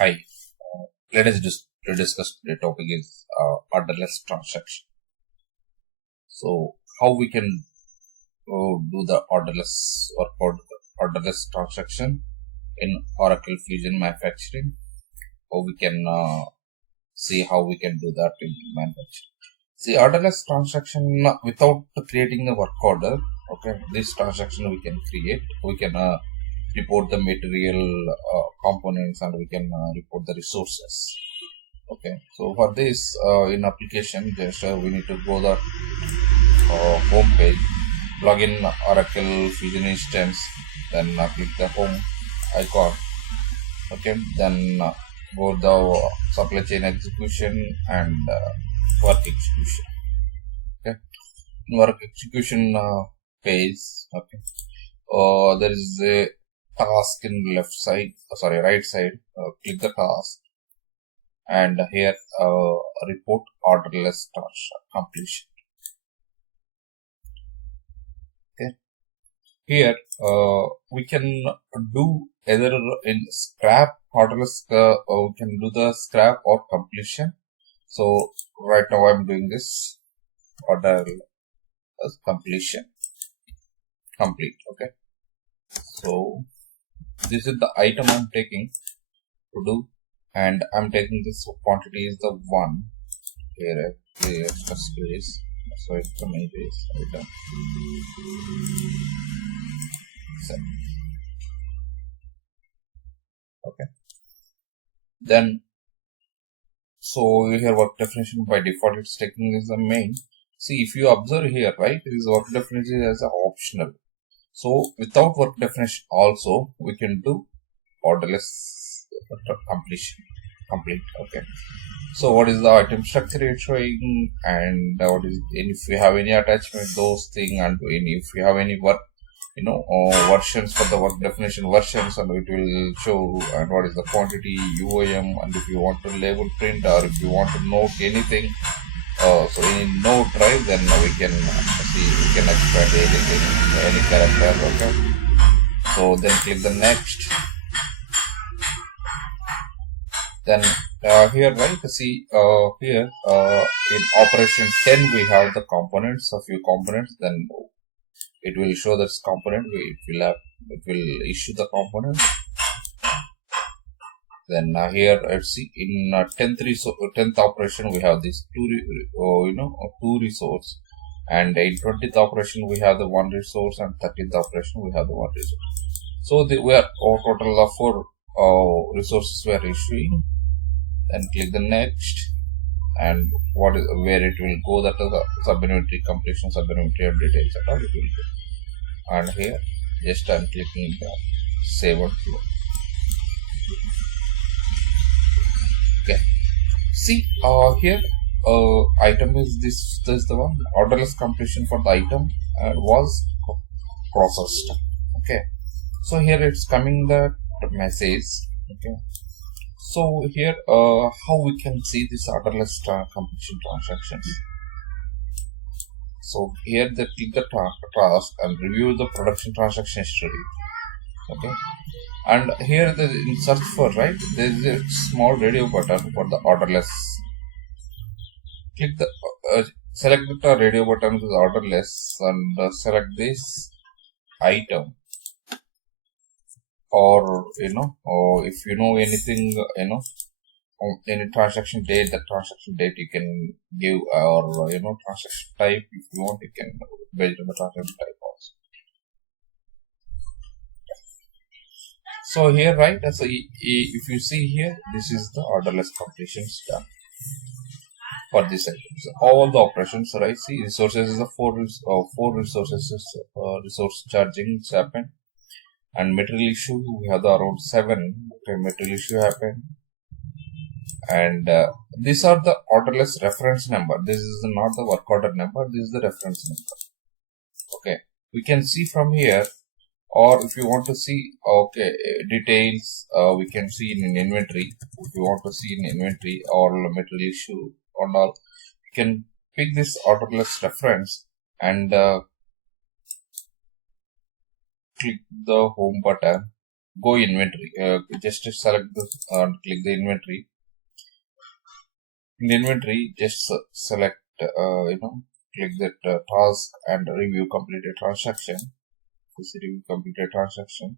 Hi, let us just discuss the topic is orderless transaction. So, how we can do the orderless transaction in Oracle Fusion Manufacturing? Or we can see how we can do that in manufacturing. See, orderless transaction without creating a work order. Okay, this transaction we can create. We can report the material components and we can report the resources. Okay, so for this in application, just we need to go the home page, plug in Oracle Fusion instance, then click the home icon. Okay, then go the supply chain execution and work execution. Okay, work execution page. Okay, there is a task in left side. Sorry, right side. Click the task. And here report orderless completion. Okay, here we can do either in scrap orderless, or we can do the scrap or completion. So right now I'm doing this order completion complete. Okay, so this is the item I'm taking to do, and I'm taking this quantity is the 1 here first place, so it's the main base item 7. Okay, then so here work definition by default it's taking is the main. See, if you observe here, right, this work definition as an optional. So without work definition also we can do orderless complete. Okay, so what is the item structure it's showing, and what is, and if you have any attachment, those thing, and if you have any work, versions for the work definition versions, and it will show, and what is the quantity UOM, and if you want to label print, or if you want to note anything, so in note, right, then we can see, we can expand anything, any character. Okay, so then click the next. Then here, right, see here in operation 10 we have the components, a few components. Then it will show this component. It will issue the component. Then here let's see, in 10th operation we have these two resource, and in 20th operation we have the 1 resource, and 13th operation we have the 1 resource. So we are total of 4 resources we are issuing. Then click the next, and where it will go, that is the sub-inventory completion, sub-inventory and details at all it will go. And here just I'm clicking the save and flow. Okay, see here item is this is the one orderless completion for the item was processed. Okay, so here it's coming the message. Okay, so here how we can see this orderless completion transactions. So here they click the task and review the production transaction history. Okay, and here in search for, right, there is a small radio button for the orderless. Click the select the radio button with orderless, and select this item, or or if you know anything, any transaction date, the transaction date you can give, or transaction type if you want, you can based on the transaction type also. So here, right, so if you see here, this is the orderless completions done for this item. So all the operations, right, see resources is the 4 resources, resource charging happen, and material issue we have the around 7. Okay, material issue happened, and these are the orderless reference number. This is not the work order number, this is the reference number. Okay, we can see from here, or if you want to see details, we can see in inventory. If you want to see in inventory or material issue or all, you can pick this orderless reference and click the home button, go inventory. Just select this and click the inventory. In inventory, just select click that task and review completed transaction. This review completed transaction,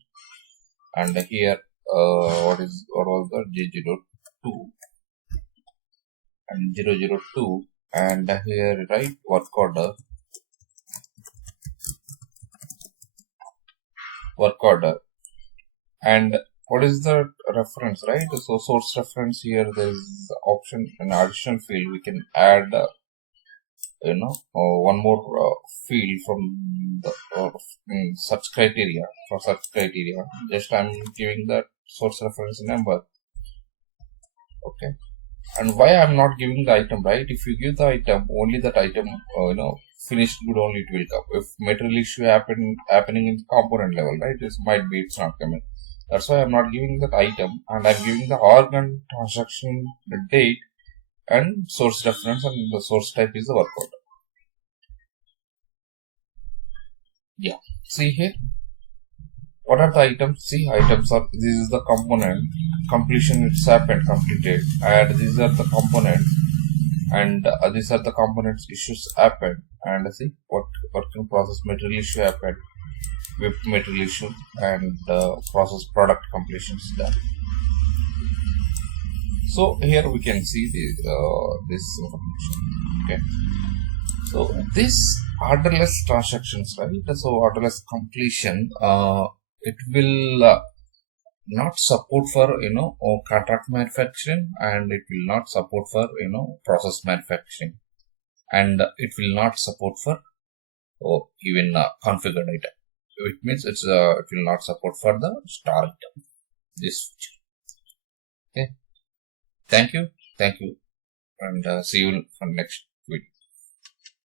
and here what was the J02 and 002, and here write work order, and what is the reference, right? So source reference, here there is option an additional field we can add one more field from the such criteria. For such criteria, just I'm giving that source reference number. Okay, and why I'm not giving the item, right? If you give the item, only that item finished good only it will come. If material issue happening in component level, right, this might be it's not coming. That's why I'm not giving that item, and I'm giving the organ transaction, the date, and source reference, and the source type is the work order. Yeah, see here, what are the items? See, items are, this is the component completion, it's happened, completed, and these are the components, and these are the components issues happened, and see what working process material issue happened, WIP material issue, and process product completion is done. So here we can see this information. Okay, so this orderless transactions, right? So orderless completion, it will not support for contract manufacturing, and it will not support for process manufacturing, and it will not support for even configured item. It means it will not support for the star item, this feature. Okay, thank you, and see you for next